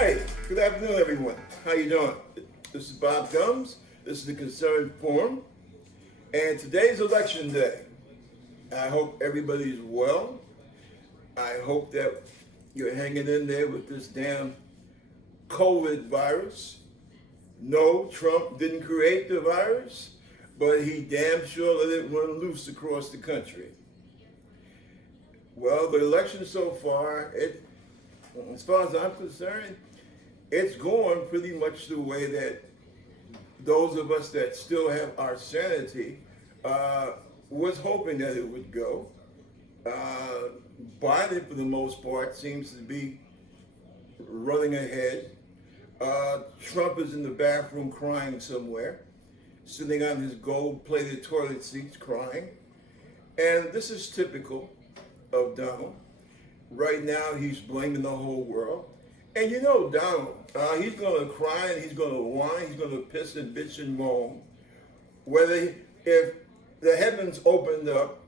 Hi, good afternoon, everyone. How you doing? This is Bob Gums. This is the Concerned Forum, and today's election day. I hope everybody's well. I hope that you're hanging in there with this damn COVID virus. No, Trump didn't create the virus, but he damn sure let it run loose across the country. Well, the election so far, as far as I'm concerned, it's going pretty much the way that those of us that still have our sanity was hoping that it would go. Biden, for the most part, seems to be running ahead. Trump is in the bathroom crying somewhere, sitting on his gold-plated toilet seats crying. And this is typical of Donald. Right now, he's blaming the whole world. And you know Donald, he's going to cry and he's going to whine, he's going to piss and bitch and moan. If the heavens opened up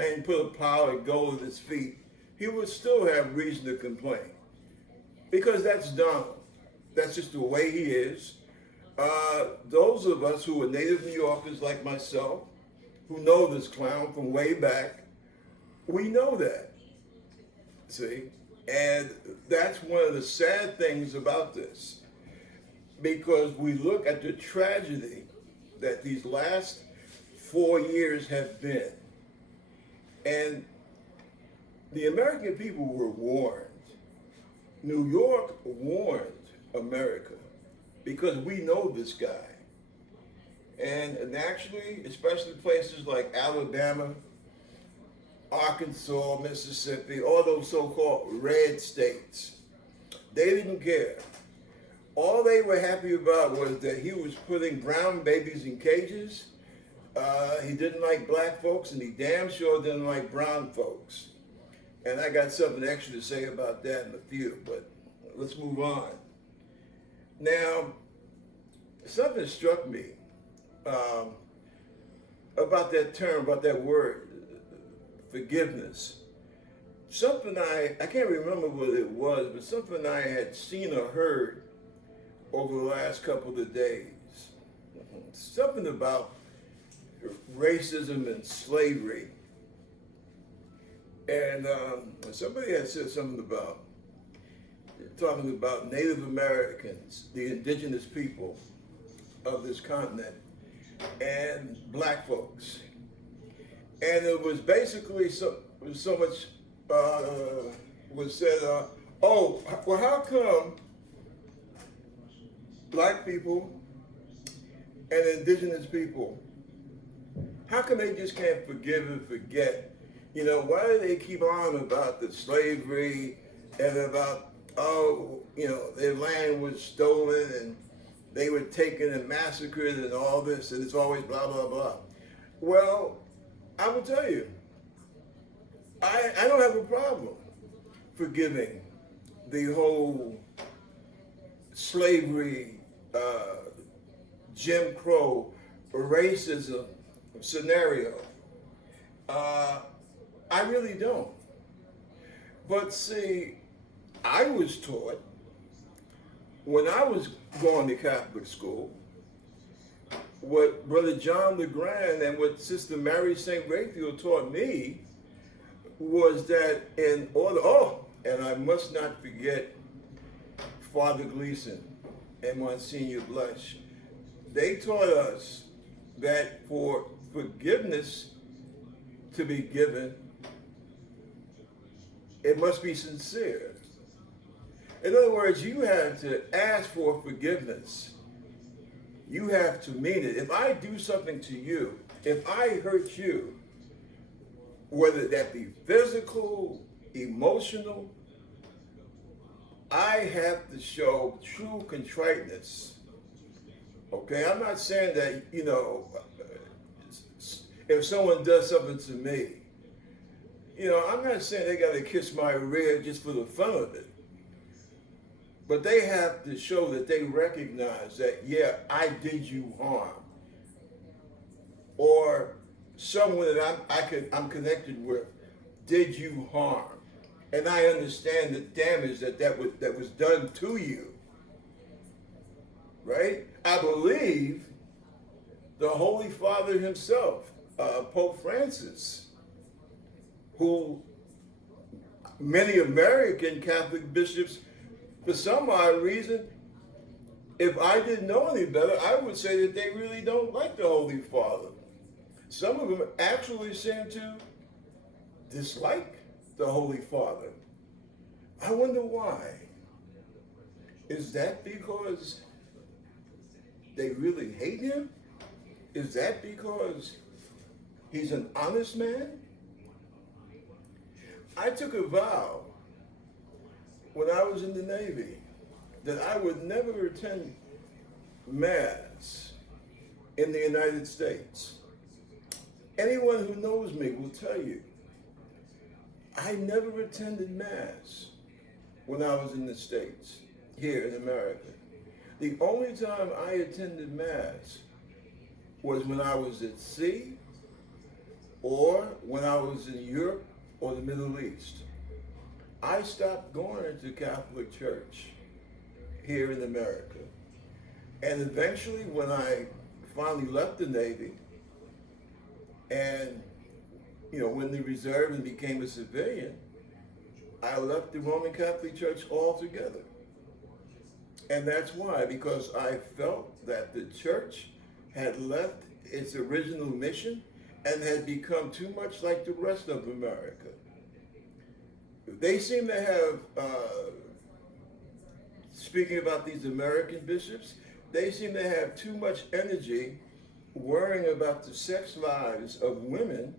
and put a pile of gold at his feet, he would still have reason to complain. Because that's Donald. That's just the way he is. Those of us who are native New Yorkers like myself, who know this clown from way back, we know that. See? And that's one of the sad things about this. Because we look at the tragedy that these last 4 years have been. And the American people were warned. New York warned America because we know this guy. And actually, especially places like Alabama, Arkansas, Mississippi, all those so-called red states, they didn't care. All they were happy about was that he was putting brown babies in cages. He didn't like black folks, and he damn sure didn't like brown folks. And I got something extra to say about that in a few, but let's move on. Now, something struck me about that term, about that word, forgiveness. Something I can't remember what it was, but something I had seen or heard over the last couple of days. Something about racism and slavery. And somebody had said something about, talking about Native Americans, the indigenous people of this continent, and black folks. And it was basically so much was said, oh, well, how come black people and indigenous people, how come they just can't forgive and forget? You know, why do they keep on about the slavery and about, oh, you know, their land was stolen and they were taken and massacred and all this, and it's always blah, blah, blah. Well, I will tell you, I don't have a problem forgiving the whole slavery, Jim Crow, racism scenario. I really don't. But see, I was taught when I was going to Catholic school, what Brother John LeGrand and what Sister Mary St. Rayfield taught me was that in order, and I must not forget Father Gleason and Monsignor Blush, they taught us that for forgiveness to be given, it must be sincere. In other words, you have to ask for forgiveness. You have to mean it. If I do something to you, if I hurt you, whether that be physical, emotional, I have to show true contriteness. Okay, I'm not saying that, you know, if someone does something to me, you know, I'm not saying they got to kiss my rear just for the fun of it. But they have to show that they recognize that, yeah, I did you harm. Or someone that I'm connected with did you harm. And I understand the damage that was done to you. right? I believe the Holy Father himself, Pope Francis, who many American Catholic bishops, for some odd reason, if I didn't know any better, I would say that they really don't like the Holy Father. Some of them actually seem to dislike the Holy Father. I wonder why. Is that because they really hate him? Is that because he's an honest man? I took a vow when I was in the Navy that I would never attend Mass in the United States. Anyone who knows me will tell you, I never attended Mass when I was in the States, here in America. The only time I attended Mass was when I was at sea or when I was in Europe or the Middle East. I stopped going to Catholic Church here in America. And eventually, when I finally left the Navy and, went in the reserve and became a civilian, I left the Roman Catholic Church altogether. And that's why, because I felt that the church had left its original mission and had become too much like the rest of America. They seem to have, speaking about these American bishops, they seem to have too much energy worrying about the sex lives of women,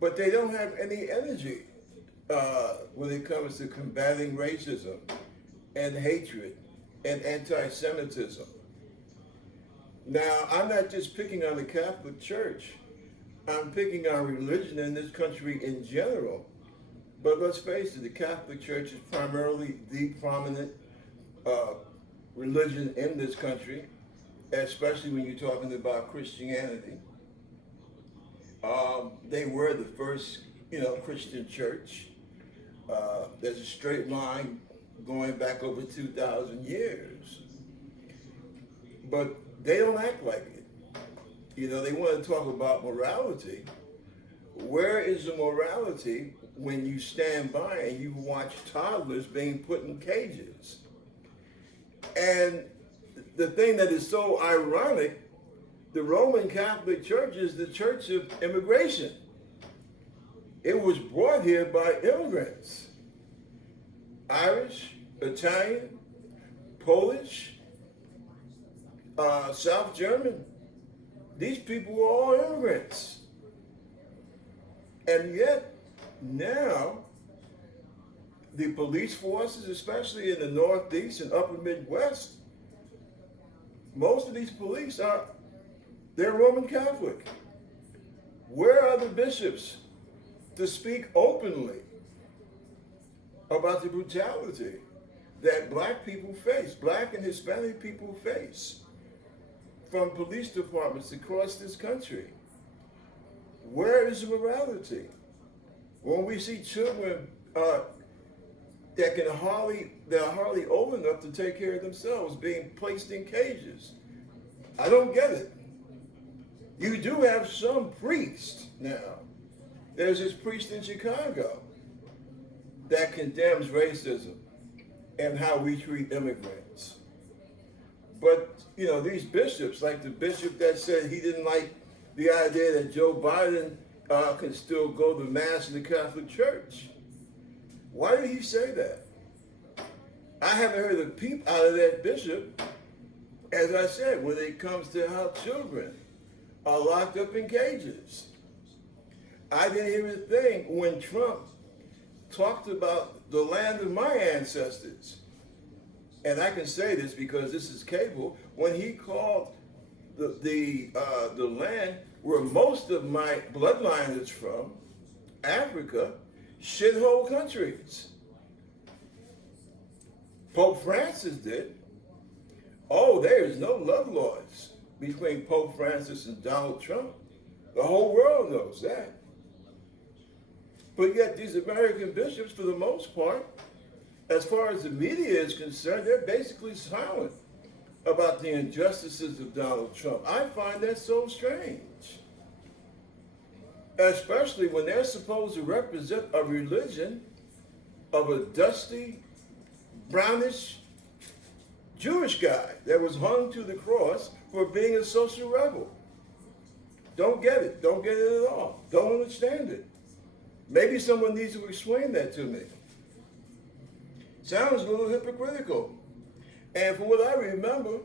but they don't have any energy when it comes to combating racism and hatred and anti-Semitism. Now, I'm not just picking on the Catholic Church. I'm picking on religion in this country in general. But let's face it, the Catholic Church is primarily the prominent religion in this country, especially when you're talking about Christianity. They were the first, Christian church. There's a straight line going back over 2,000 years. But they don't act like it. They want to talk about morality. Where is the morality when you stand by and you watch toddlers being put in cages? And the thing that is so ironic, the Roman Catholic Church is the church of immigration. It was brought here by immigrants. Irish, Italian, Polish, South German. These people were all immigrants. And yet, now, the police forces, especially in the Northeast and Upper Midwest, most of these police they're Roman Catholic. Where are the bishops to speak openly about the brutality that black people face, black and Hispanic people face from police departments across this country? Where is the morality? When we see children that are hardly old enough to take care of themselves being placed in cages. I don't get it. You do have some priests now. There's this priest in Chicago that condemns racism and how we treat immigrants. But, these bishops, like the bishop that said he didn't like the idea that Joe Biden can still go to Mass in the Catholic Church. Why did he say that? I haven't heard a peep out of that bishop, as I said, when it comes to how children are locked up in cages. I didn't hear a thing when Trump talked about the land of my ancestors. And I can say this because this is cable. When he called the land where most of my bloodline is from, Africa, shithole countries. Pope Francis did. Oh, there is no love lost between Pope Francis and Donald Trump. The whole world knows that. But yet these American bishops, for the most part, as far as the media is concerned, they're basically silent about the injustices of Donald Trump. I find that so strange. Especially when they're supposed to represent a religion of a dusty, brownish Jewish guy that was hung to the cross for being a social rebel. Don't get it. Don't get it at all. Don't understand it. Maybe someone needs to explain that to me. Sounds a little hypocritical. And from what I remember,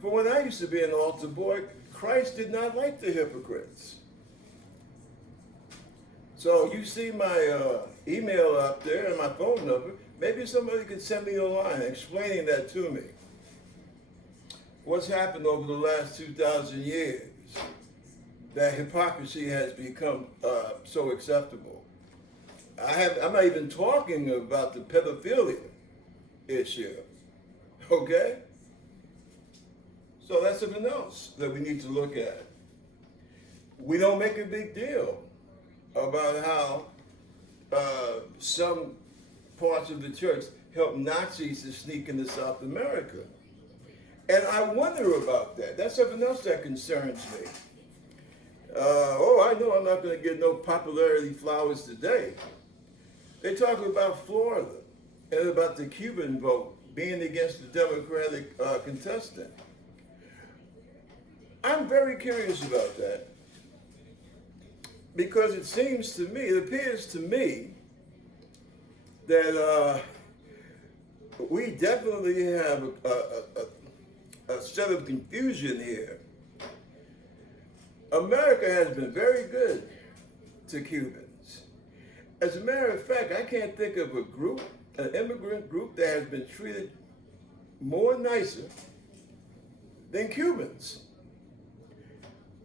from when I used to be an altar boy, Christ did not like the hypocrites. So you see my email up there and my phone number. Maybe somebody could send me a line explaining that to me. What's happened over the last 2,000 years that hypocrisy has become so acceptable. I'm not even talking about the pedophilia issue, okay? So that's something else that we need to look at. We don't make a big deal about how some parts of the church helped Nazis to sneak into South America. And I wonder about that. That's something else that concerns me. I know I'm not going to get no popularity flowers today. They talk about Florida and about the Cuban vote being against the Democratic contestant. I'm very curious about that because it appears to me that we definitely have a set of confusion here. America has been very good to Cubans. As a matter of fact, I can't think of an immigrant group that has been treated more nicer than Cubans.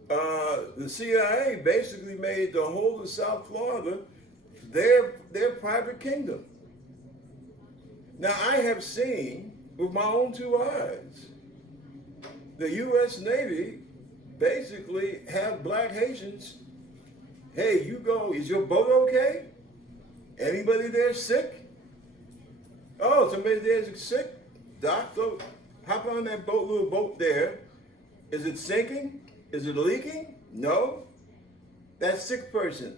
The CIA basically made the whole of South Florida their private kingdom. Now, I have seen with my own two eyes the U.S. Navy basically have black Haitians. Hey, you go, is your boat okay? Anybody there sick? Oh, somebody there's sick? Doc, go hop on that little boat there. Is it sinking? Is it leaking? No. That sick person.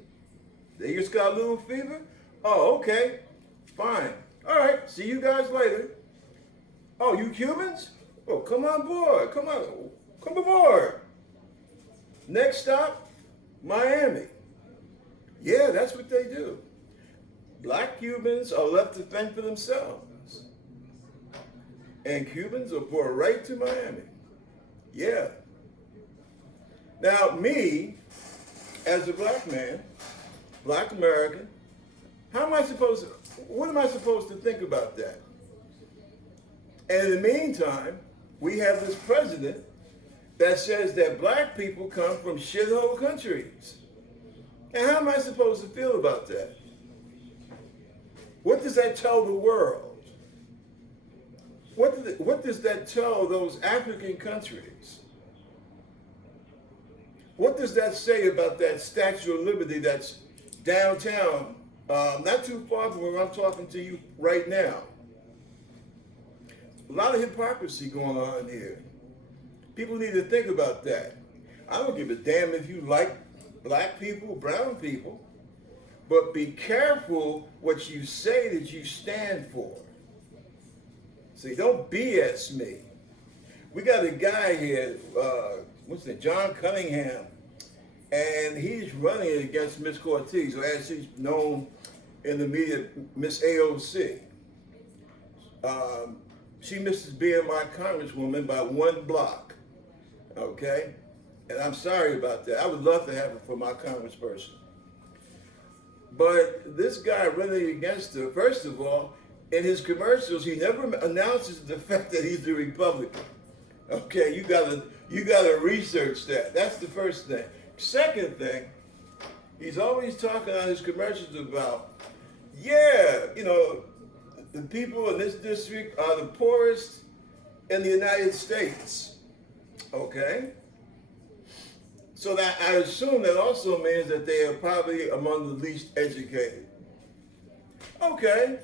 They just got a little fever? Oh, okay. Fine. All right, see you guys later. Oh, you Cubans? Oh, come on board. Come aboard. Next stop, Miami. Yeah, that's what they do. Black Cubans are left to fend for themselves. And Cubans are brought right to Miami. Yeah. Now, me, as a black man, black American, what am I supposed to think about that? And in the meantime, we have this president that says that black people come from shithole countries. And how am I supposed to feel about that? What does that tell the world? What does that tell those African countries? What does that say about that Statue of Liberty that's downtown, not too far from where I'm talking to you right now? A lot of hypocrisy going on here. People need to think about that. I don't give a damn if you like black people, brown people, but be careful what you say that you stand for. See, don't BS me. We got a guy here, what's his name, John Cunningham, and he's running against Miss Cortez, or as she's known in the media, Miss AOC. She misses being my congresswoman by 1 block, okay? And I'm sorry about that. I would love to have her for my congressperson. But this guy running against her, first of all, in his commercials, he never announces the fact that he's a Republican. Okay, you gotta research that. That's the first thing. Second thing, he's always talking on his commercials about, the people in this district are the poorest in the United States. Okay? So that I assume that also means that they are probably among the least educated. Okay.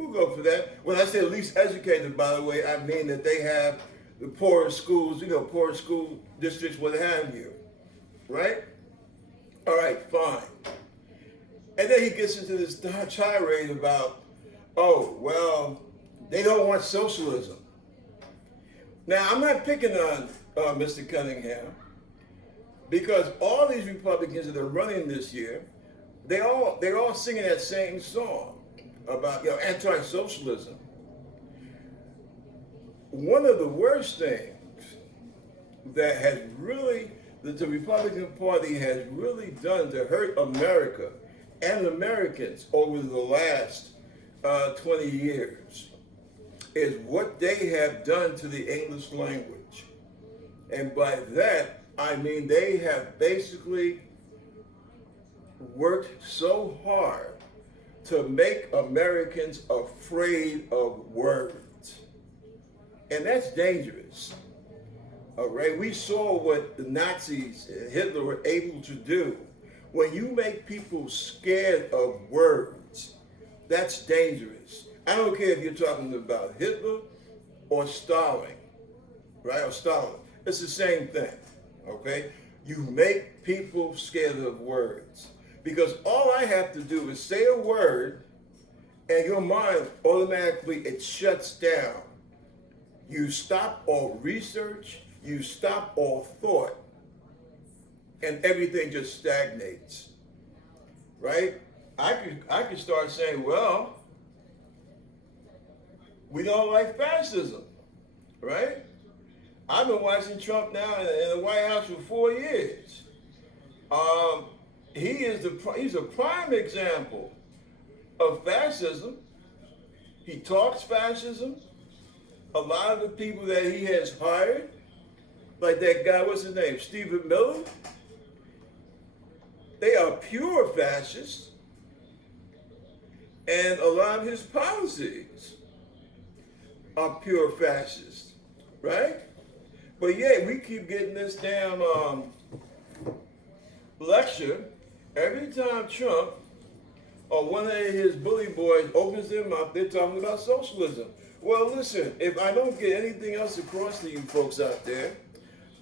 We'll go for that. When I say least educated, by the way, I mean that they have the poorest schools, poorest school districts, what have you. Right? All right, fine. And then he gets into this tirade about, oh, well, they don't want socialism. Now, I'm not picking on Mr. Cunningham, because all these Republicans that are running this year, they're all singing that same song about anti-socialism. One of the worst things that has really that the Republican Party has really done to hurt America and Americans over the last 20 years is what they have done to the English language. And by that, I mean they have basically worked so hard to make Americans afraid of words. And that's dangerous. All right, we saw what the Nazis and Hitler were able to do. When you make people scared of words, that's dangerous. I don't care if you're talking about Hitler or Stalin, right? Or Stalin. It's the same thing, okay? You make people scared of words. Because all I have to do is say a word and your mind automatically, it shuts down. You stop all research, you stop all thought, and everything just stagnates, right? I could start saying, well, we don't like fascism, right? I've been watching Trump now in the White House for 4 years. He's a prime example of fascism. He talks fascism. A lot of the people that he has hired, like that guy, what's his name, Stephen Miller, they are pure fascists. And a lot of his policies are pure fascist, right? But yeah, we keep getting this damn lecture every time Trump or one of his bully boys opens their mouth, they're talking about socialism. Well, listen, if I don't get anything else across to you folks out there,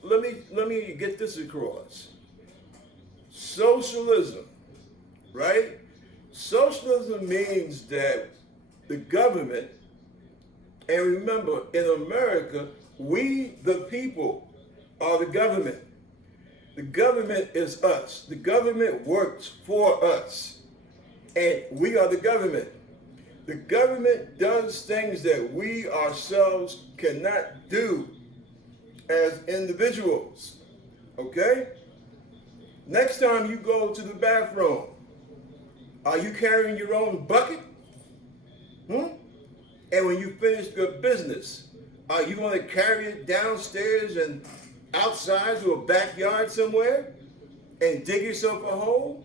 let me get this across. Socialism, right? Socialism means that the government, and remember, in America, we, the people, are the government. The government is us. The government works for us. And we are the government. The government does things that we ourselves cannot do as individuals. Okay? Next time you go to the bathroom, are you carrying your own bucket? And when you finish your business, are you going to carry it downstairs and outside to a backyard somewhere and dig yourself a hole?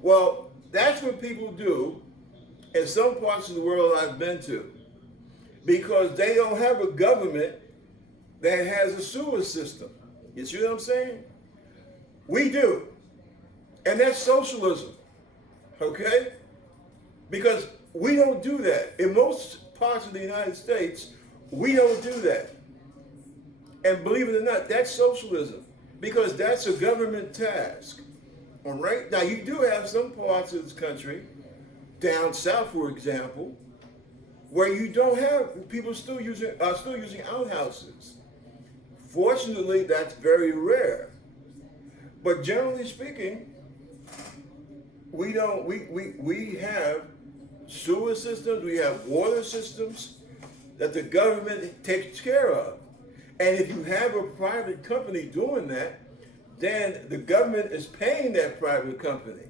Well, that's what people do in some parts of the world I've been to, because they don't have a government that has a sewer system. You see what I'm saying? We do. And that's socialism, okay? Because we don't do that. In most parts of the United States, we don't do that. And believe it or not, that's socialism, because that's a government task. All right? Now, you do have some parts of this country, down south, for example, where you don't have, people are still using outhouses. Fortunately, that's very rare. But generally speaking, we have sewer systems, we have water systems that the government takes care of. And if you have a private company doing that, then the government is paying that private company.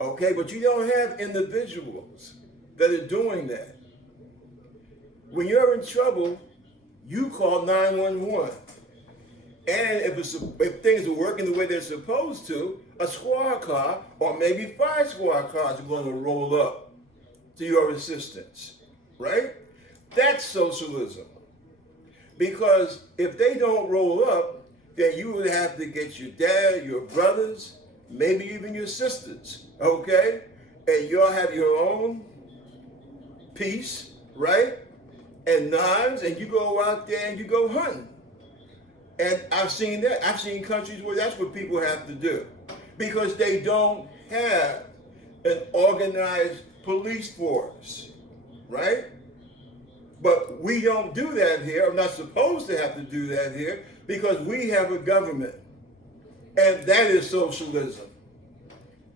Okay, but you don't have individuals that are doing that. When you're in trouble, you call 911. And if things are working the way they're supposed to, a squad car or maybe 5 squad cars are going to roll up to your assistance, right? That's socialism. Because if they don't roll up, then you would have to get your dad, your brothers, maybe even your sisters, okay? And you'll have your own peace, right? And knives, and you go out there and you go hunting. And I've seen that. I've seen countries where that's what people have to do because they don't have an organized police force, right? But we don't do that here. I'm not supposed to have to do that here because we have a government. And that is socialism.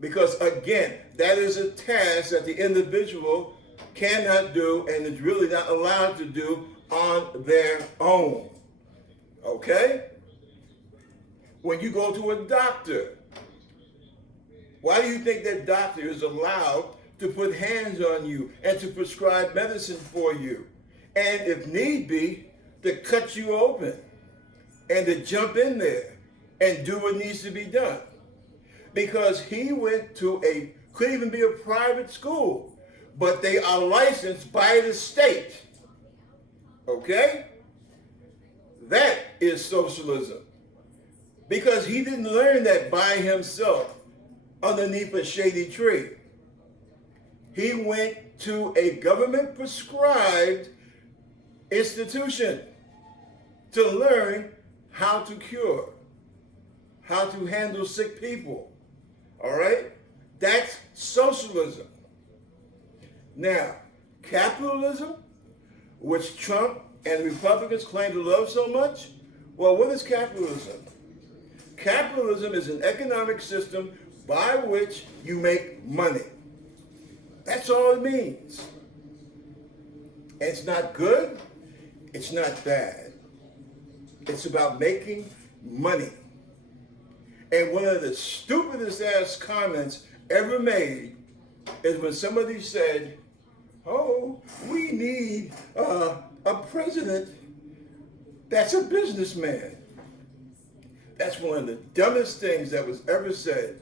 Because again, that is a task that the individual cannot do and is really not allowed to do on their own. Okay? When you go to a doctor, why do you think that doctor is allowed to put hands on you and to prescribe medicine for you? And if need be, to cut you open and to jump in there and do what needs to be done. Because he went to could even be a private school, but they are licensed by the state. Okay? That is socialism. Because he didn't learn that by himself underneath a shady tree. He went to a government prescribed institution to learn how to cure, how to handle sick people. All right? That's socialism. Now, capitalism, which Trump and Republicans claim to love so much, well, what is capitalism? Capitalism is an economic system by which you make money. That's all it means. It's not good. It's not bad. It's about making money. And one of the stupidest ass comments ever made is when somebody said, oh, we need a president that's a businessman. That's one of the dumbest things that was ever said.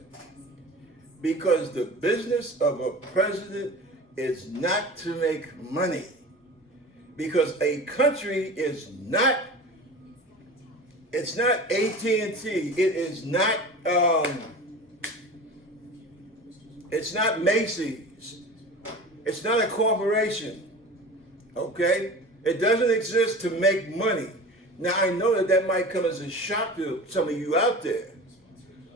Because the business of a president is not to make money. Because a country is not, it's not AT&T. It is not, it's not Macy's. It's not a corporation. Okay? It doesn't exist to make money. Now, I know that might come as a shock to some of you out there.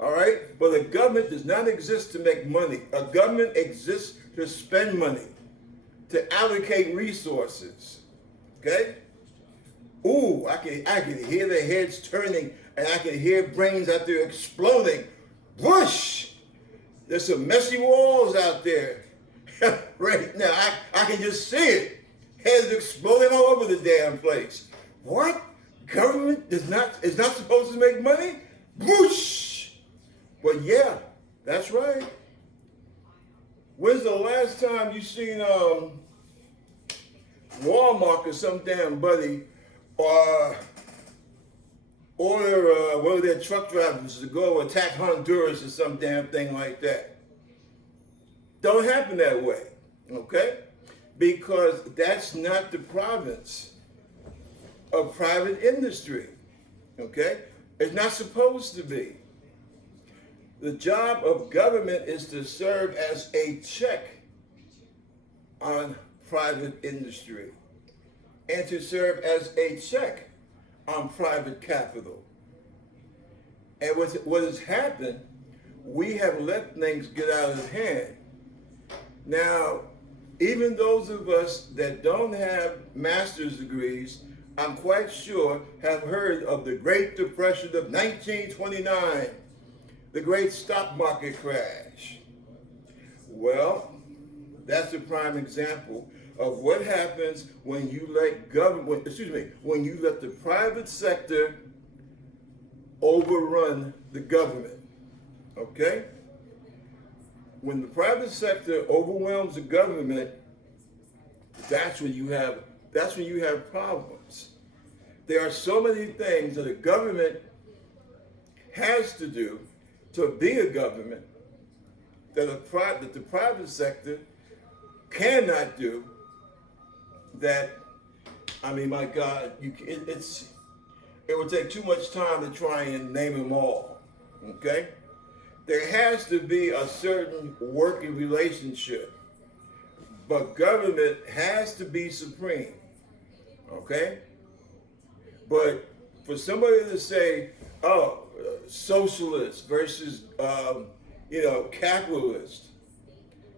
All right? But a government does not exist to make money. A government exists to spend money, to allocate resources. Okay? Ooh, I can hear their heads turning, and I can hear brains out there exploding. Whoosh! There's some messy walls out there. Right now, I can just see it. Heads exploding all over the damn place. What? Government is not supposed to make money? Whoosh! But yeah, that's right. When's the last time you seen Walmart or some damn buddy order one of their truck drivers to go attack Honduras or some damn thing like that? Don't happen that way, okay? Because that's not the province of private industry, okay? It's not supposed to be. The job of government is to serve as a check on private industry and to serve as a check on private capital. And what has happened, we have let things get out of hand. Now, even those of us that don't have master's degrees, I'm quite sure have heard of the Great Depression of 1929, the great stock market crash. Well, that's a prime example of what happens when you let when you let the private sector overrun the government. Okay? When the private sector overwhelms the government, that's when you have problems. There are so many things that a government has to do to be a government that the private sector cannot do. That, I mean, my God, it would take too much time to try and name them all. Okay? There has to be a certain working relationship But government has to be supreme, okay? But for somebody to say, oh, socialist versus, capitalist,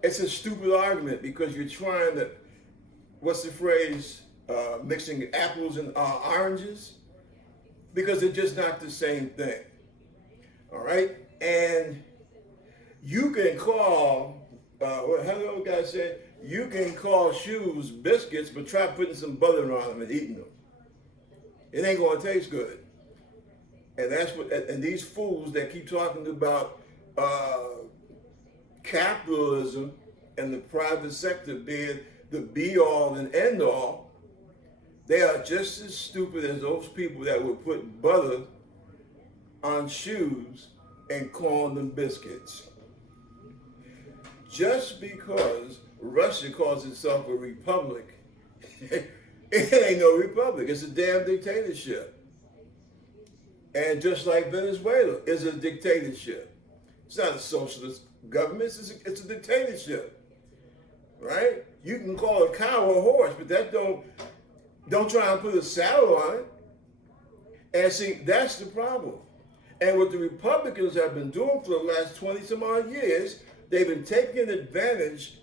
it's a stupid argument because you're trying to, what's the phrase, mixing apples and oranges? Because they're just not the same thing, all right? And you can call, how the old guy said, you can call shoes biscuits, but try putting some butter on them and eating them. It ain't gonna taste good. And that's what, and these fools that keep talking about capitalism and the private sector being the be all and end all, they are just as stupid as those people that would put butter on shoes and call them biscuits. Just because Russia calls itself a republic, it ain't no republic. It's a damn dictatorship. And just like Venezuela is a dictatorship. It's not a socialist government, it's a dictatorship, right? You can call a cow a horse, but that don't try and put a saddle on it. And see, that's the problem. And what the Republicans have been doing for the last 20 some odd years, they've been taking advantage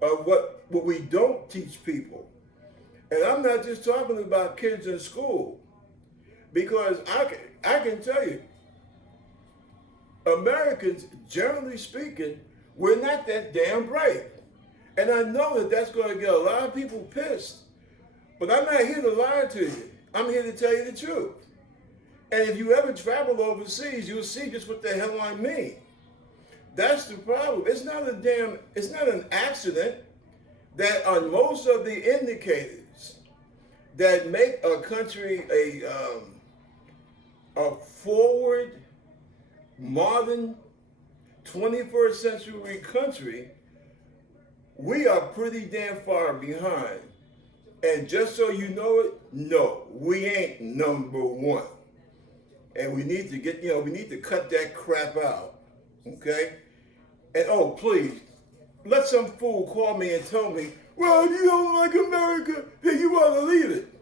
of what we don't teach people. And I'm not just talking about kids in school, because I can tell you, Americans, generally speaking, we're not that damn bright. And I know that that's going to get a lot of people pissed. But I'm not here to lie to you. I'm here to tell you the truth. And if you ever travel overseas, you'll see just what the hell I mean. That's the problem. It's not an accident that on most of the indicators that make a country a forward, modern, 21st century country, we are pretty damn far behind. And just so you know it, no, we ain't number one. And we need to we need to cut that crap out, okay? And oh, please, let some fool call me and tell me, well, if you don't like America, then you ought to leave it.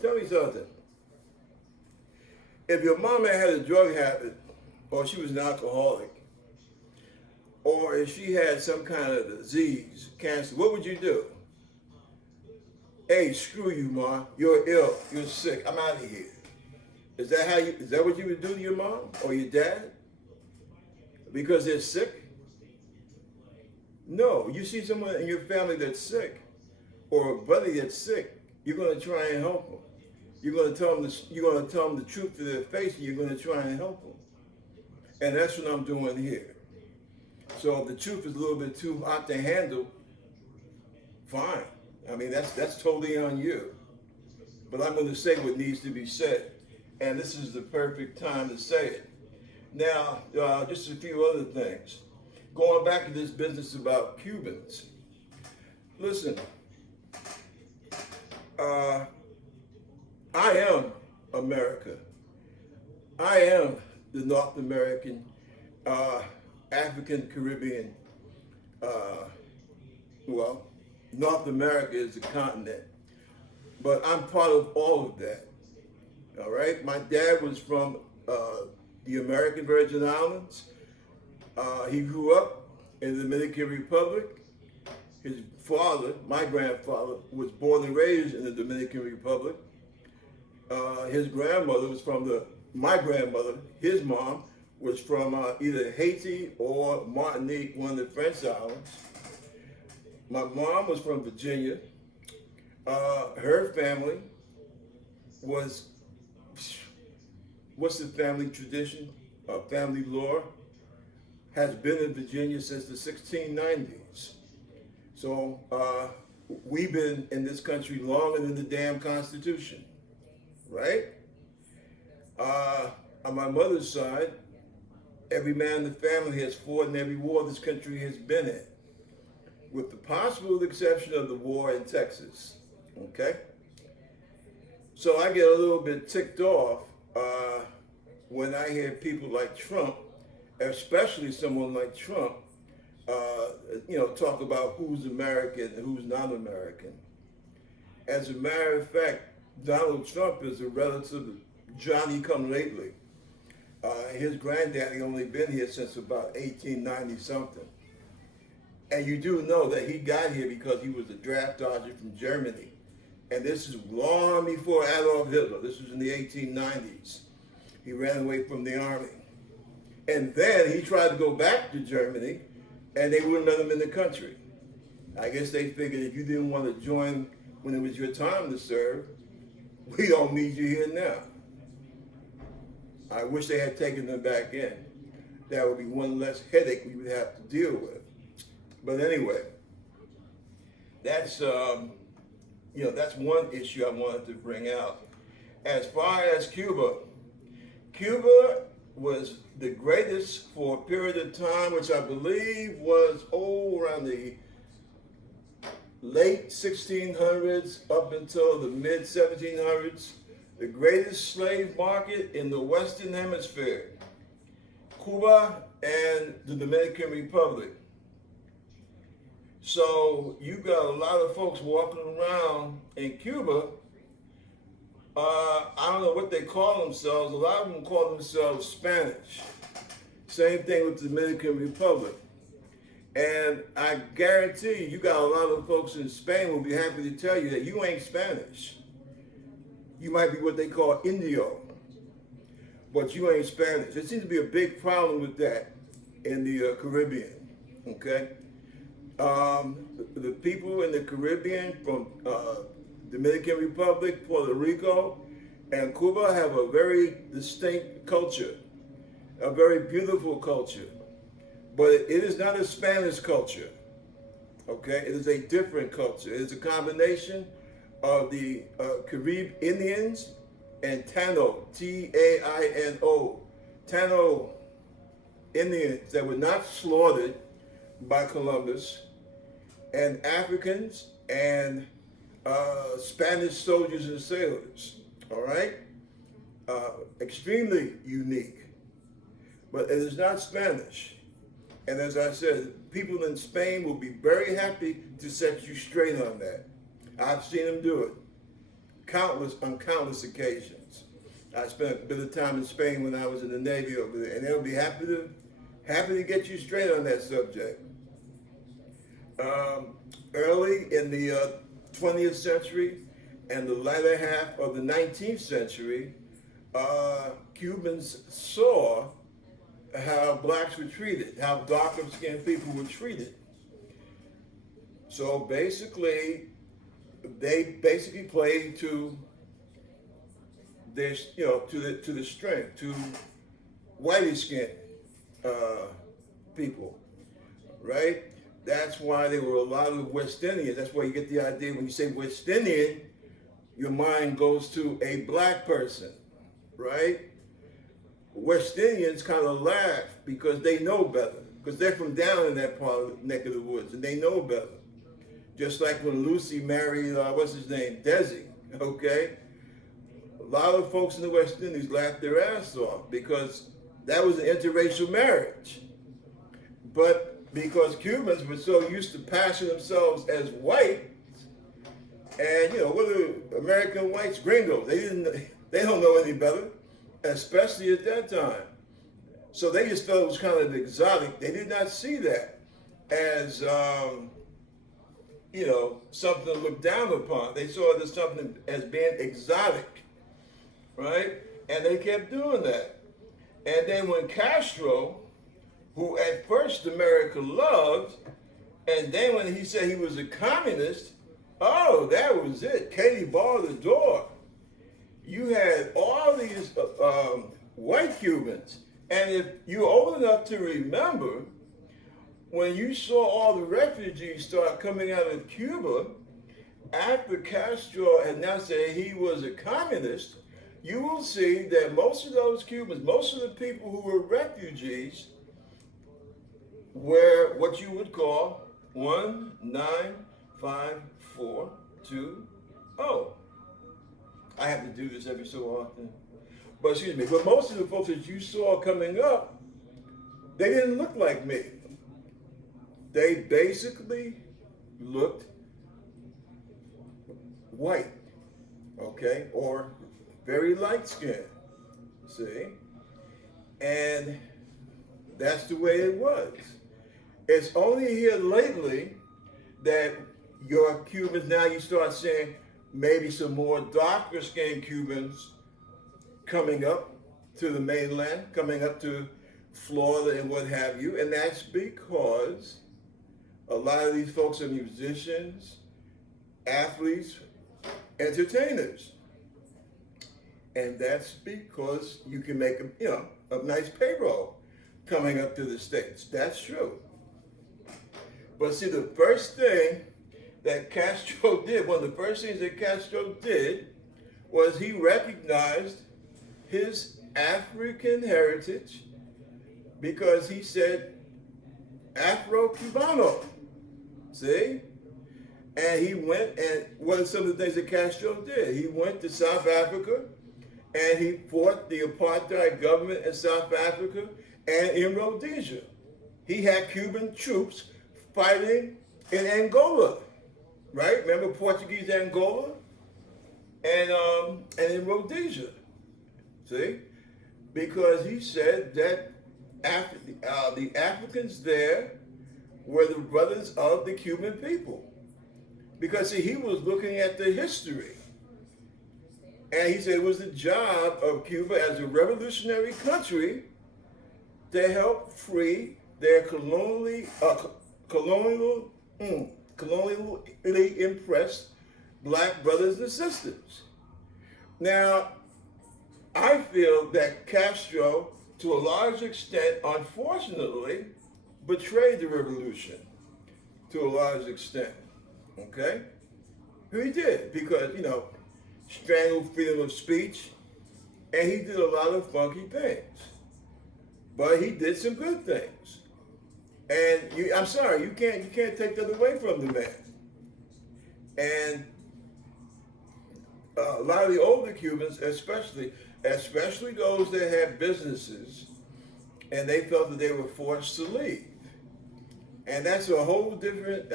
Tell me something. If your mama had a drug habit, or she was an alcoholic, or if she had some kind of disease, cancer, what would you do? Hey, screw you, Ma. You're ill. You're sick. I'm out of here. Is that what you would do to your mom or your dad? Because they're sick? No. You see someone in your family that's sick, or a buddy that's sick, you're going to try and help them. You're going to tell them the truth to their face, and you're going to try and help them. And that's what I'm doing here. So if the truth is a little bit too hot to handle, fine. I mean, that's totally on you. But I'm going to say what needs to be said. And this is the perfect time to say it. Now, just a few other things. Going back to this business about Cubans. Listen, I am America. I am the North American, African, Caribbean, North America is a continent, but I'm part of all of that, all right? My dad was from the American Virgin Islands. He grew up in the Dominican Republic. His father, my grandfather, was born and raised in the Dominican Republic. His grandmother was my grandmother, his mom, was from either Haiti or Martinique, one of the French islands. My mom was from Virginia. Her family was, what's the family tradition? Family lore has been in Virginia since the 1690s. So we've been in this country longer than the damn Constitution, right? On my mother's side, every man in the family has fought in every war this country has been in, with the possible exception of the war in Texas, okay? So I get a little bit ticked off when I hear people like Trump, especially someone like Trump, talk about who's American and who's not American. As a matter of fact, Donald Trump is a relative of Johnny come lately. His granddaddy only been here since about 1890 something. And you do know that he got here because he was a draft dodger from Germany. And this is long before Adolf Hitler. This was in the 1890s. He ran away from the army. And then he tried to go back to Germany, and they wouldn't let him in the country. I guess they figured if you didn't want to join when it was your time to serve, we don't need you here now. I wish they had taken them back in. That would be one less headache we would have to deal with. But anyway, that's that's one issue I wanted to bring out. As far as Cuba was the greatest for a period of time, which I believe was around the late 1600s up until the mid 1700s, the greatest slave market in the Western Hemisphere, Cuba and the Dominican Republic. So you got a lot of folks walking around in Cuba. I don't know what they call themselves. A lot of them call themselves Spanish. Same thing with the Dominican Republic. And I guarantee you got a lot of folks in Spain will be happy to tell you that you ain't Spanish. You might be what they call Indio, but you ain't Spanish. There seems to be a big problem with that in the Caribbean, okay? The people in the Caribbean from Dominican Republic, Puerto Rico, and Cuba have a very distinct culture, a very beautiful culture. But it is not a Spanish culture, okay? It is a different culture. It is a combination of the Carib Indians and Tano, T-A-I-N-O, Tano Indians that were not slaughtered by Columbus, and Africans and Spanish soldiers and sailors, all right? Extremely unique, but it is not Spanish. And as I said, people in Spain will be very happy to set you straight on that. I've seen them do it on countless occasions. I spent a bit of time in Spain when I was in the Navy over there, and they'll be happy to get you straight on that subject. Early in the 20th century and the latter half of the 19th century, Cubans saw how blacks were treated, how darker skinned people were treated. So basically, they played to their, to the strength, to whitey skinned people, right? That's why there were a lot of West Indians. That's why you get the idea when you say West Indian, your mind goes to a black person, right? West Indians kind of laugh because they know better, because they're from down in that part of the neck of the woods, and they know better. Just like when Lucy married, what's his name, Desi, okay? A lot of folks in the West Indies laughed their ass off because that was an interracial marriage. But because Cubans were so used to passing themselves as white, and what are American whites? Gringos. They don't know any better, especially at that time. So they just felt it was kind of exotic. They did not see that as something to look down upon. They saw it as something as being exotic, right? And they kept doing that. And then when Castro, who at first America loved, and then when he said he was a communist, oh, that was it. Katie barred the door. You had all these white Cubans. And if you're old enough to remember, when you saw all the refugees start coming out of Cuba, after Castro had now said he was a communist, you will see that most of those Cubans, most of the people who were refugees, were what you would call 1-9-5-4-2-0. I have to do this every so often. But excuse me, but most of the folks that you saw coming up, they didn't look like me. they basically looked white, okay, or very light skinned, see? And that's the way it was. It's only here lately that your Cubans, now you start seeing maybe some more darker skinned Cubans coming up to the mainland, coming up to Florida and what have you. And that's because a lot of these folks are musicians, athletes, entertainers. And that's because you can make a nice payroll coming up to the States. That's true. But see, the first thing that Castro did, one of the first things that Castro did was he recognized his African heritage because he said Afro-Cubano, see? And he went, and what are some of the things that Castro did? He went to South Africa and he fought the apartheid government in South Africa and in Rhodesia. He had Cuban troops fighting in Angola, right? Remember Portuguese Angola? And in Rhodesia, see? Because he said that the Africans there were the brothers of the Cuban people. Because see, he was looking at the history. And he said it was the job of Cuba as a revolutionary country to help free their colonially impressed black brothers and sisters. Now, I feel that Castro, to a large extent, unfortunately, betrayed the revolution to a large extent. Okay? He did, because, strangled freedom of speech, and he did a lot of funky things. But he did some good things. And I'm sorry, you can't take that away from the man. And a lot of the older Cubans, especially those that had businesses, and they felt that they were forced to leave. And that's a whole different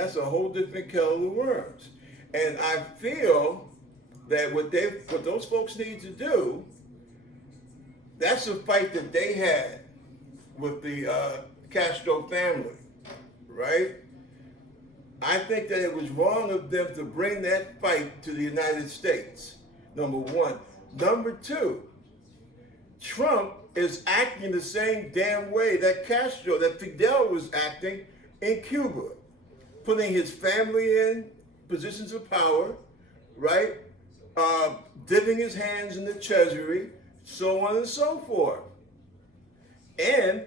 kettle of worms. And I feel that what those folks need to do, that's a fight that they had with the Castro family, right? I think that it was wrong of them to bring that fight to the United States, number one. Number two, Trump is acting the same damn way that Fidel was acting in Cuba, putting his family in positions of power, right? Dipping his hands in the treasury, so on and so forth. And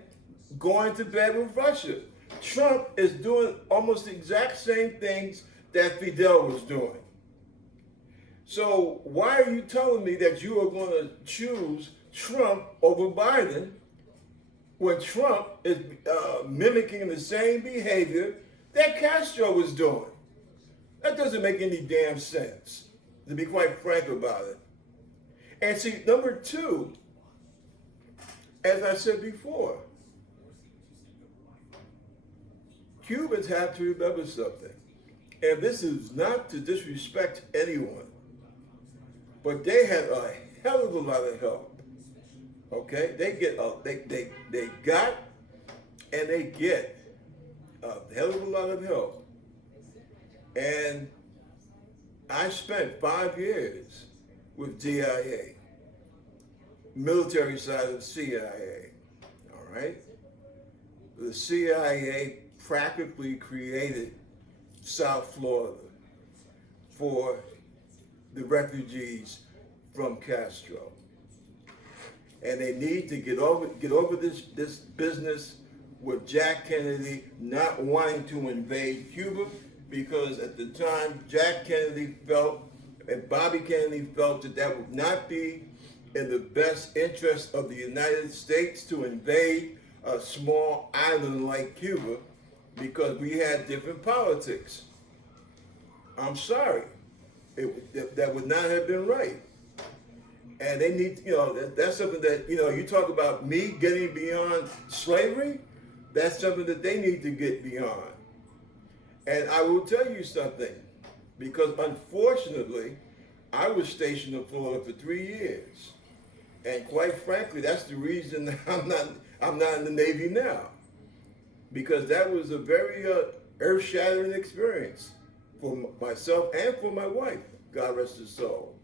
going to bed with Russia. Trump is doing almost the exact same things that Fidel was doing. So why are you telling me that you are going to choose Trump over Biden when Trump is mimicking the same behavior that Castro was doing? That doesn't make any damn sense, to be quite frank about it. And see, number two, as I said before, Cubans have to remember something. And this is not to disrespect anyone, but they had a hell of a lot of help. Okay? They got and they get a hell of a lot of help. And I spent 5 years with DIA, military side of CIA, all right? The CIA practically created South Florida for the refugees from Castro. And they need to get over this business with Jack Kennedy not wanting to invade Cuba, because at the time Jack Kennedy felt and Bobby Kennedy felt that would not be in the best interest of the United States to invade a small island like Cuba, because we had different politics. I'm sorry. That would not have been right. And they need, that's something that, you talk about me getting beyond slavery, that's something that they need to get beyond. And I will tell you something, because unfortunately, I was stationed in Florida for 3 years. And quite frankly, that's the reason I'm not in the Navy now. Because that was a very earth-shattering experience for myself and for my wife, God rest her soul.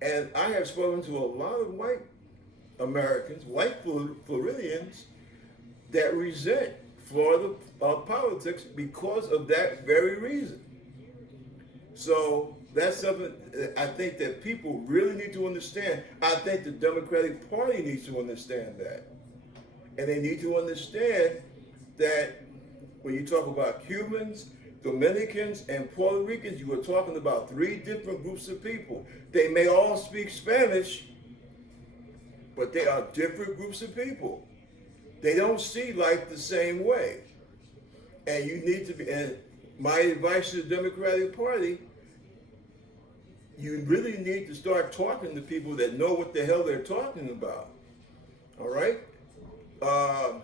And I have spoken to a lot of white Americans, white Floridians, that resent Florida politics because of that very reason. So that's something I think that people really need to understand. I think the Democratic Party needs to understand that. And they need to understand that when you talk about Cubans, Dominicans, and Puerto Ricans, you are talking about three different groups of people. They may all speak Spanish, but they are different groups of people. They don't see life the same way. And you need to be, and my advice to the Democratic Party, you really need to start talking to people that know what the hell they're talking about. All right? A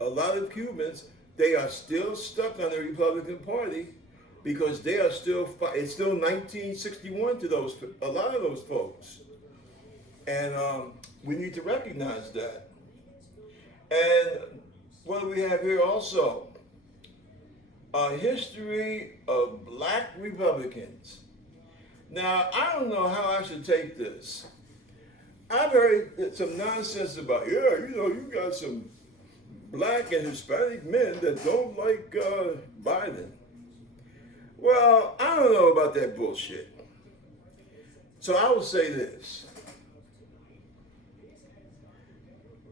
lot of Cubans, they are still stuck on the Republican Party because they are still, it's still 1961 to a lot of those folks. And we need to recognize that. And what do we have here also? A history of black Republicans. Now, I don't know how I should take this. I've heard some nonsense about, you got some black and Hispanic men that don't like Biden. Well, I don't know about that bullshit. So I will say this.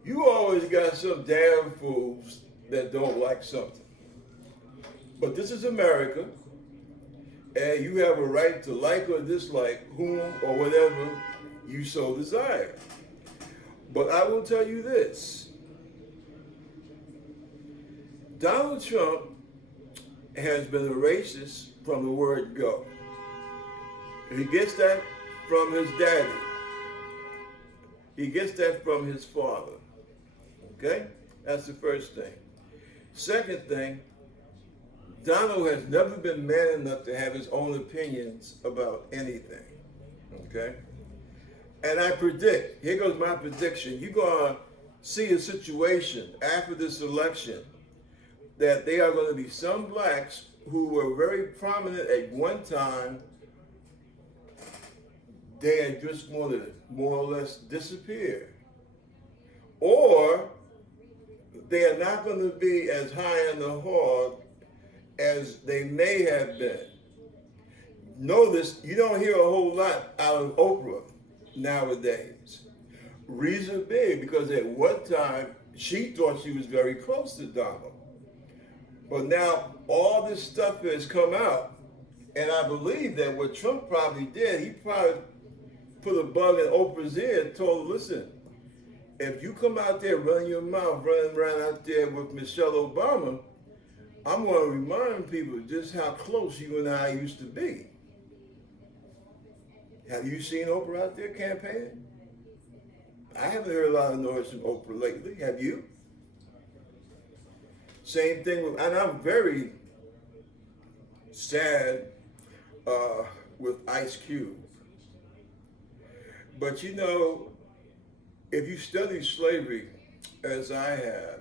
You always got some damn fools that don't like something. But this is America, and you have a right to like or dislike whom or whatever you so desire. But I will tell you this. Donald Trump has been a racist from the word go. He gets that from his daddy. He gets that from his father. Okay? That's the first thing. Second thing, Donald has never been man enough to have his own opinions about anything. Okay? And I predict, here goes my prediction, you're going to see a situation after this election that there are going to be some blacks who were very prominent at one time. They are just going to more or less disappear. Or they are not going to be as high in the hog as they may have been. Know this, you don't hear a whole lot out of Oprah nowadays. Reason being, because at one time, she thought she was very close to Donald. But now all this stuff has come out, and I believe that what Trump probably did, he probably put a bug in Oprah's ear and told her, listen, if you come out there running your mouth, running around out there with Michelle Obama, I'm going to remind people just how close you and I used to be. Have you seen Oprah out there campaigning? I haven't heard a lot of noise from Oprah lately. Have you? Same thing with, and I'm very sad with Ice Cube. But you know, if you study slavery, as I have,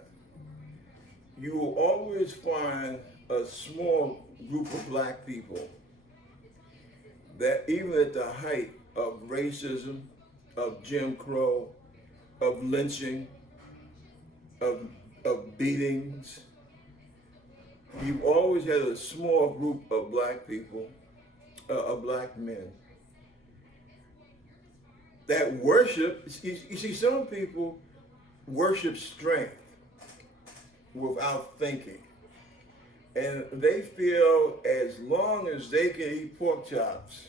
you will always find a small group of black people that even at the height of racism, of Jim Crow, of lynching, of beatings, you've always had a small group of black people, of black men, that worship, you see, some people worship strength without thinking. And they feel as long as they can eat pork chops,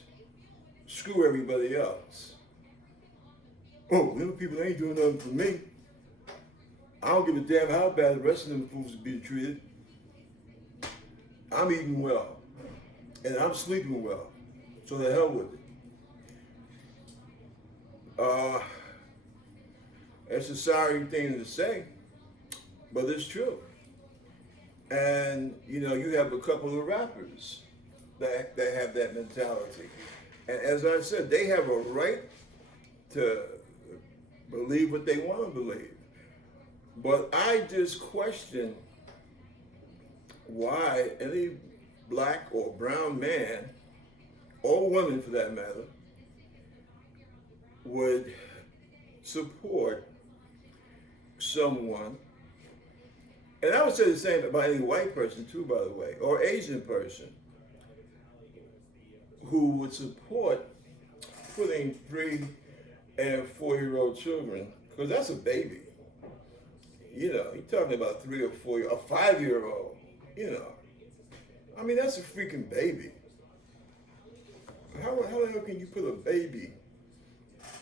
screw everybody else. Oh, them people ain't doing nothing for me. I don't give a damn how bad the rest of them fools be treated. I'm eating well, and I'm sleeping well, so the hell with it. It's a sorry thing to say, but it's true. And you have a couple of rappers that have that mentality. And as I said, they have a right to believe what they want to believe. But I just question why any black or brown man, or woman for that matter, would support someone, and I would say the same about any white person too, by the way, or Asian person, who would support putting 3 and 4-year-old children, because that's a baby. You're talking about 3 or 4, a 5-year-old, I mean, that's a freaking baby. How the hell can you put a baby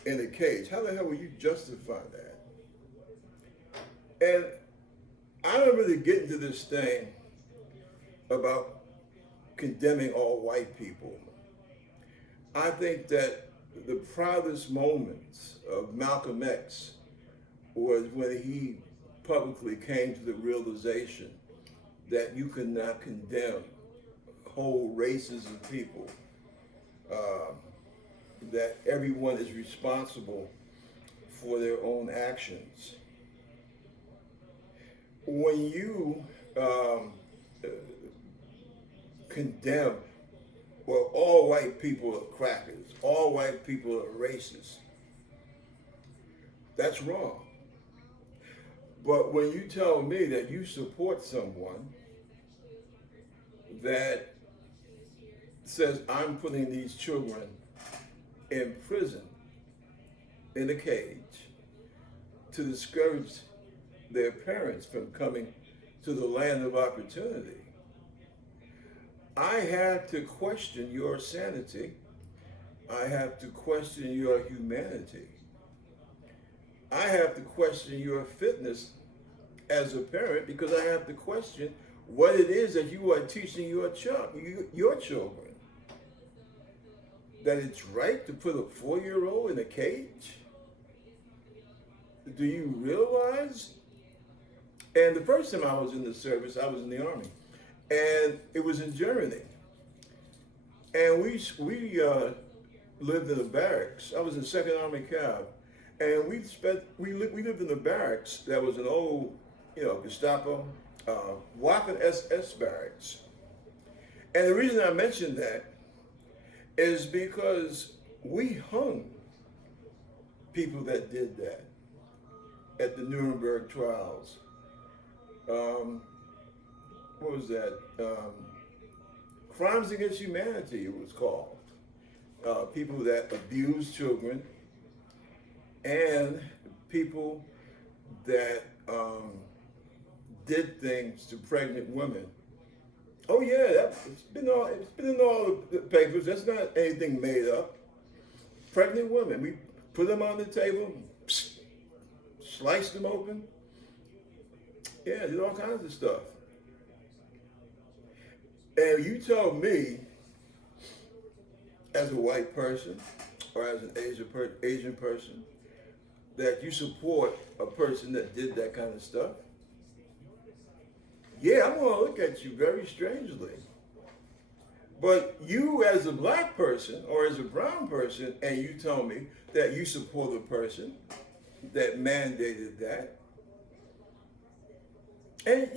in a cage? How the hell will you justify that? And I don't really get into this thing about condemning all white people. I think that the proudest moments of Malcolm X was when he publicly came to the realization that you could not condemn whole races of people, that everyone is responsible for their own actions. When you condemn, well, all white people are crackers, all white people are racist, that's wrong. But when you tell me that you support someone that says, I'm putting these children in prison, in a cage, to discourage their parents from coming to the land of opportunity, I have to question your sanity. I have to question your humanity. I have to question your fitness as a parent, because I have to question what it is that you are teaching your children. That it's right to put a 4-year-old in a cage? Do you realize? And the first time I was in the service, I was in the Army, and it was in Germany. And we lived in a barracks. I was in 2nd Army Cav, and we lived in a barracks that was an old, Gestapo, Waffen SS barracks. And the reason I mentioned that is because we hung people that did that at the Nuremberg trials. What was that? Crimes Against Humanity, it was called. People that abused children and people that did things to pregnant women. Oh yeah, it's been in all the papers. That's not anything made up. Pregnant women, we put them on the table, sliced them open. Yeah, did all kinds of stuff. And you told me, as a white person or as an Asian person, that you support a person that did that kind of stuff. Yeah, I'm going to look at you very strangely. But you as a black person or as a brown person, and you tell me that you support a person that mandated that. And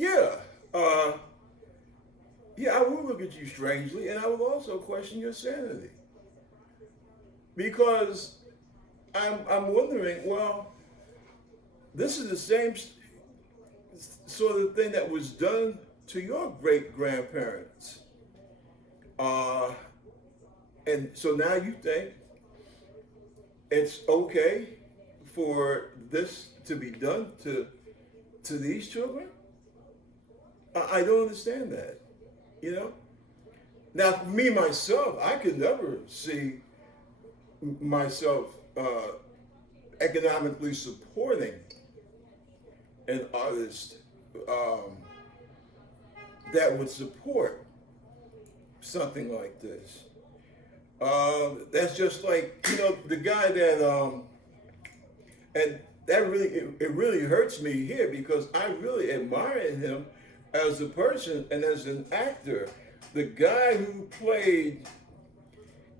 I will look at you strangely, and I will also question your sanity. Because I'm wondering, well, this is the same sort of thing that was done to your great-grandparents. And so now you think it's okay for this to be done to these children? I don't understand that, Now, for me, myself, I could never see myself economically supporting an artist that would support something like this. That's just like, the guy that, and that really, it really hurts me here because I really admired him as a person and as an actor, the guy who played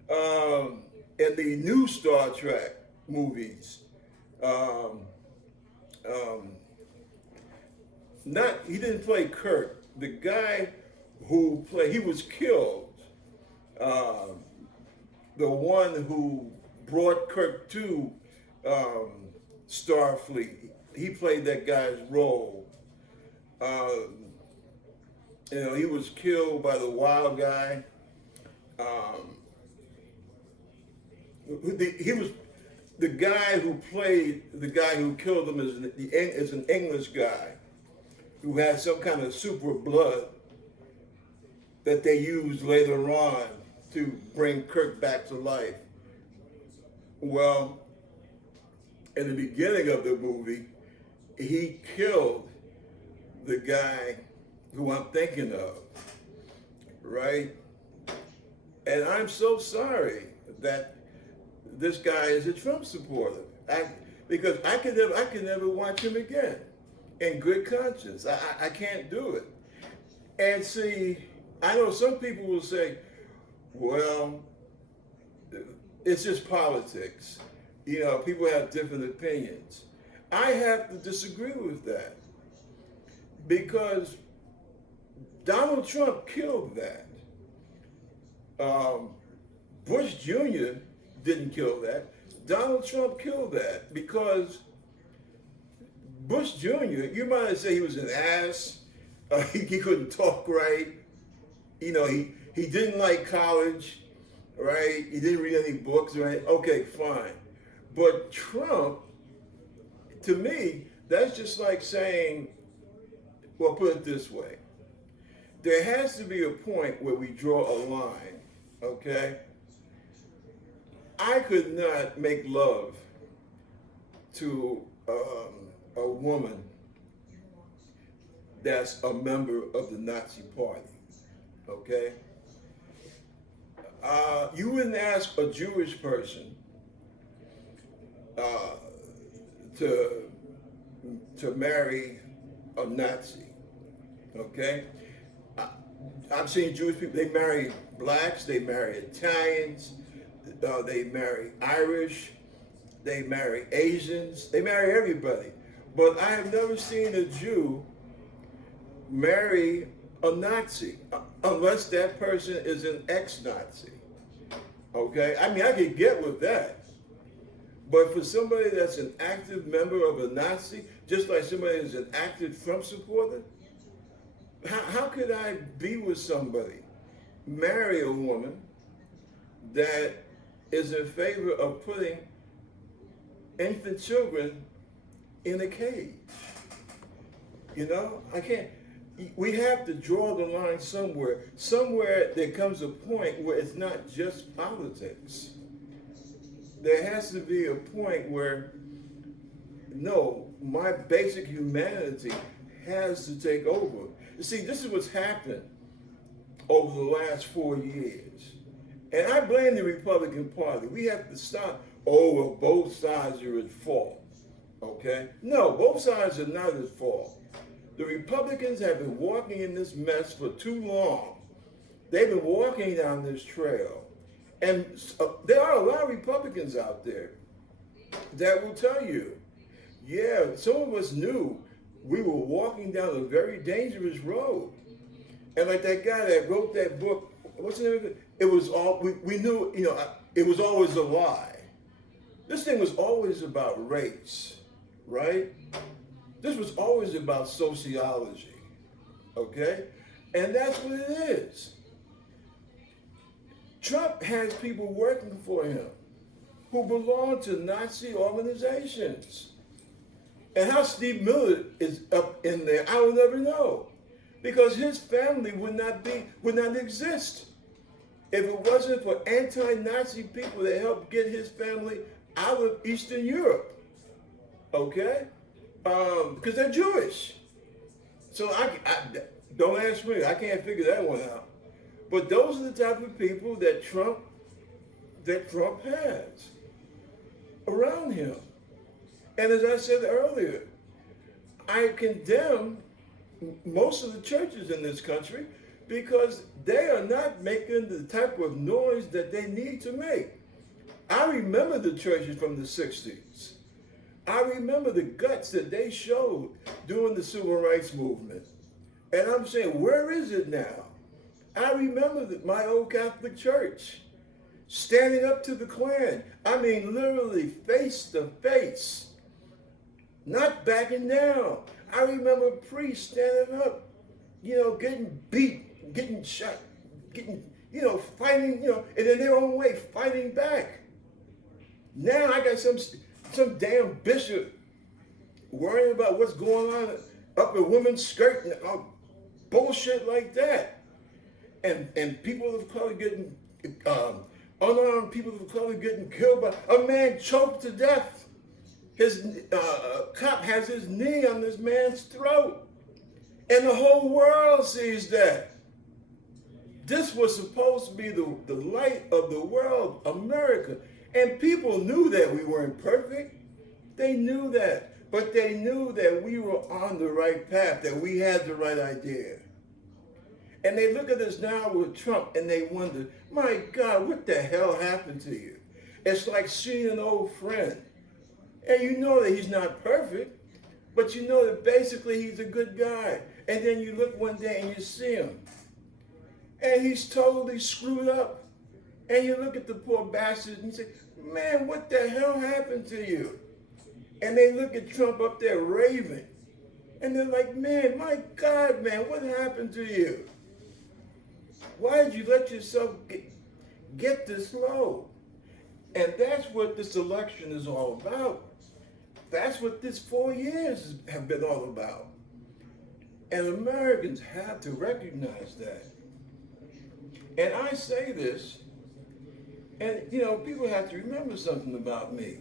in the new Star Trek movies, um, um, not he didn't play Kirk. The guy who played, he was killed. Um, the one who brought Kirk to um, Starfleet, he played that guy's role. Um, he was killed by the wild guy. Um, he was the guy who played the guy who killed him is an English guy who had some kind of super blood that they used later on to bring Kirk back to life. Well, in the beginning of the movie, he killed the guy who I'm thinking of, right? And I'm so sorry that this guy is a Trump supporter. Because I can never watch him again in good conscience. I can't do it. And see, I know some people will say, well, it's just politics. People have different opinions. I have to disagree with that because Donald Trump killed that. Bush Jr. didn't kill that. Donald Trump killed that because Bush Jr., you might say he was an ass, he couldn't talk right, he didn't like college, right? He didn't read any books, right? Okay, fine. But Trump, to me, that's just like saying, well, put it this way. There has to be a point where we draw a line, okay? I could not make love to a woman that's a member of the Nazi Party, okay? You wouldn't ask a Jewish person to marry a Nazi, okay? I've seen Jewish people, they marry blacks, they marry Italians, they marry Irish, they marry Asians, they marry everybody. But I have never seen a Jew marry a Nazi, unless that person is an ex-Nazi. Okay? I mean, I could get with that. But for somebody that's an active member of a Nazi, just like somebody that's an active Trump supporter, how could I be with somebody, marry a woman that is in favor of putting infant children in a cage? I can't. We have to draw the line somewhere. Somewhere there comes a point where it's not just politics. There has to be a point where, no, my basic humanity has to take over. You see, this is what's happened over the last 4 years. And I blame the Republican Party. We have to stop, well, both sides are at fault, okay? No, both sides are not at fault. The Republicans have been walking in this mess for too long. They've been walking down this trail. And there are a lot of Republicans out there that will tell you, yeah, some of us knew we were walking down a very dangerous road. And like that guy that wrote that book, what's the name of it? It was all, we knew, it was always a lie. This thing was always about race, right? This was always about sociology, okay? And that's what it is. Trump has people working for him who belong to Nazi organizations. And how Steve Miller is up in there, I will never know. Because his family would not exist if it wasn't for anti-Nazi people that helped get his family out of Eastern Europe, okay? Because they're Jewish. So I don't ask me, I can't figure that one out. But those are the type of people that Trump has around him. And as I said earlier, I condemn most of the churches in this country because they are not making the type of noise that they need to make. I remember the churches from the 60s. I remember the guts that they showed during the civil rights movement. And I'm saying, where is it now? I remember my old Catholic church standing up to the Klan. I mean, literally face to face, not backing down. I remember priests standing up, getting beat, getting shot, getting, fighting, and in their own way, fighting back. Now I got some damn bishop worrying about what's going on up a woman's skirt and bullshit like that. And people of color getting, unarmed people of color getting killed by a man choked to death. His cop has his knee on this man's throat. And the whole world sees that. This was supposed to be the light of the world, America. And people knew that we weren't perfect. They knew that. But they knew that we were on the right path, that we had the right idea. And they look at us now with Trump and they wonder, my God, what the hell happened to you? It's like seeing an old friend. And you know that he's not perfect, but you know that basically he's a good guy. And then you look one day and you see him. And he's totally screwed up. And you look at the poor bastard and you say, man, what the hell happened to you? And they look at Trump up there raving. And they're like, man, my God, man, what happened to you? Why did you let yourself get this low? And that's what this election is all about. That's what this 4 years have been all about. And Americans have to recognize that. And I say this, and people have to remember something about me.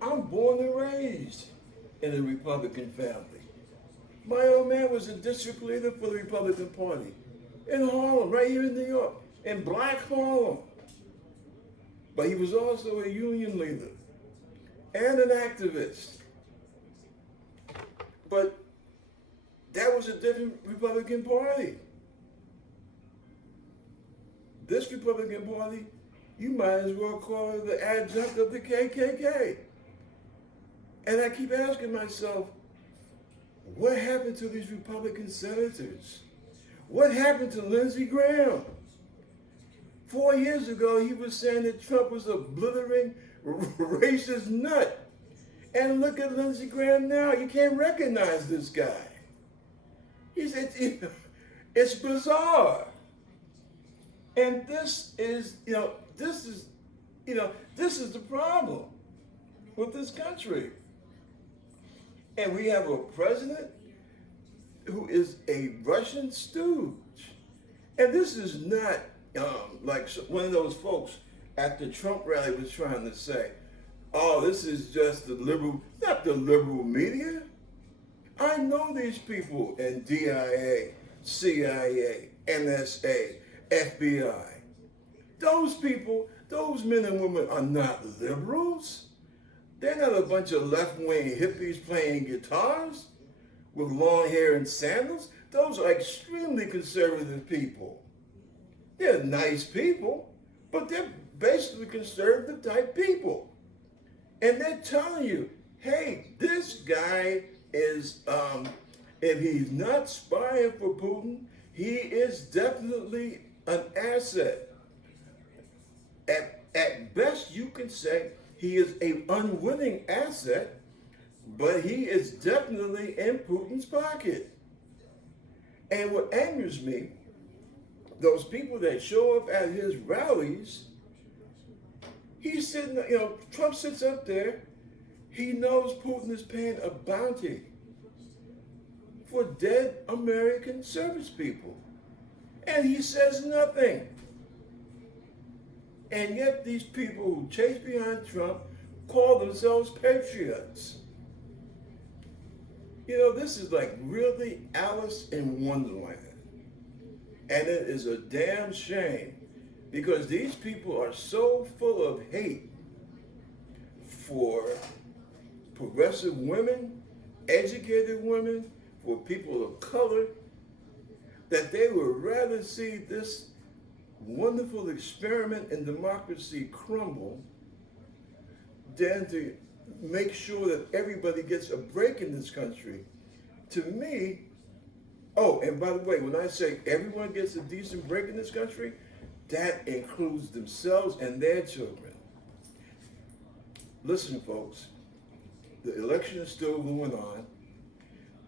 I'm born and raised in a Republican family. My old man was a district leader for the Republican Party in Harlem, right here in New York, in Black Harlem. But he was also a union leader and an activist. But that was a different Republican Party. This Republican Party, you might as well call it the adjunct of the KKK. And I keep asking myself, what happened to these Republican senators? What happened to Lindsey Graham? 4 years ago, he was saying that Trump was a blithering, racist nut. And look at Lindsey Graham now. You can't recognize this guy. It's bizarre. And this is the problem with this country. And we have a president who is a Russian stooge. And this is not like one of those folks at the Trump rally was trying to say, oh, this is just the liberal, not the liberal media. I know these people in DIA, CIA, NSA, FBI. Those people, those men and women are not liberals. They're not a bunch of left-wing hippies playing guitars with long hair and sandals. Those are extremely conservative people. They're nice people, but they're basically conservative type people. And they're telling you, hey, this guy is, if he's not spying for Putin, he is definitely an asset. At best, you can say he is an unwilling asset, but he is definitely in Putin's pocket. And what angers me, those people that show up at his rallies, he's sitting, Trump sits up there, he knows Putin is paying a bounty for dead American service people. And he says nothing. And yet these people who chase behind Trump call themselves patriots. This is like really Alice in Wonderland. And it is a damn shame because these people are so full of hate for progressive women, educated women, for people of color, that they would rather see this wonderful experiment in democracy crumble than to make sure that everybody gets a break in this country. To me, oh, and by the way, when I say everyone gets a decent break in this country, that includes themselves and their children. Listen, folks, the election is still going on.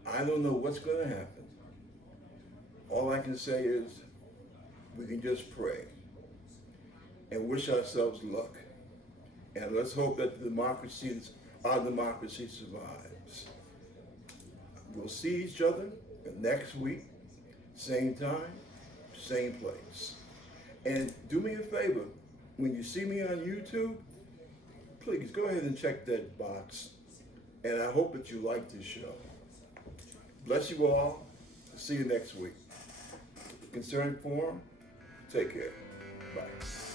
I don't know what's going to happen. All I can say is we can just pray and wish ourselves luck. And let's hope that our democracy survives. We'll see each other next week, same time, same place. And do me a favor, when you see me on YouTube, please go ahead and check that box. And I hope that you like this show. Bless you all. See you next week. Concerned Forum, take care. Bye.